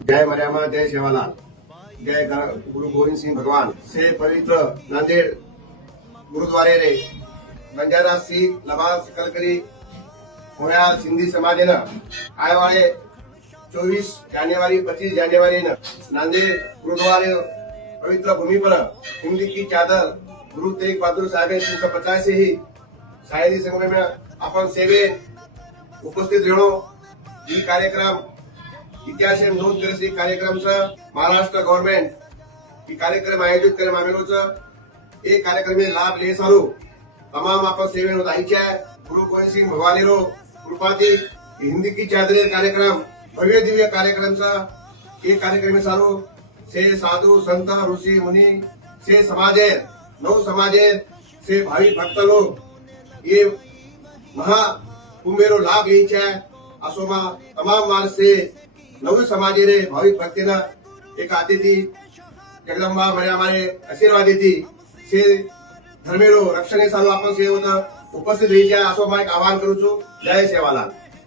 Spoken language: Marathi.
जय मर्यामा, जय सेवालाल, जय गुरु गोविंद सिंह भगवान से पवित्र नांदेड़ गुरुद्वारे रे बंजारा सीख लबास कलकरी होयाल सिंधी समाज ने आए वाले 24 जान्युआरी 25 जान्युआरी नांदेड़ गुरुद्वारे पवित्र भूमि पर हिंदी की चादर गुरु तेग बहादुर साहेब 350 से ही शायरी संगम में अपन सेवे उपस्थित रहणो ही कार्यक्रम इतिहास नोंद करसी कार्यक्रम महाराष्ट्र गवर्नमेंट कार्यक्रम आयोजित કરવામાં આવેલો છે। એ કાર્યક્રમે લાભ લે સારું તમામ આપણ સેવેનો દાયિત્વ ગુરુ ગોવિંદ સિંહ ભગવાનીનો કૃપાથી हिंदी की चादरे कार्यक्रम भव्य दिव्य कार्यक्रम ये कार्यक्रम सारो से साधु संत ऋषि मुनि से समाजे नव समाजे से भावी भक्त लोग ये महा कुंभेरो लाभ यही है। आसोमा तमाम मार्ग से नव समाजे रे भाविक भक्ति एक अतिथि जगदंबा हमारे आशीर्वाद थी से धर्मेरो रक्षण सालो अपन से उपस्थित रही जाए आसो मैं आह्वान करू छू। जय सेवालाल।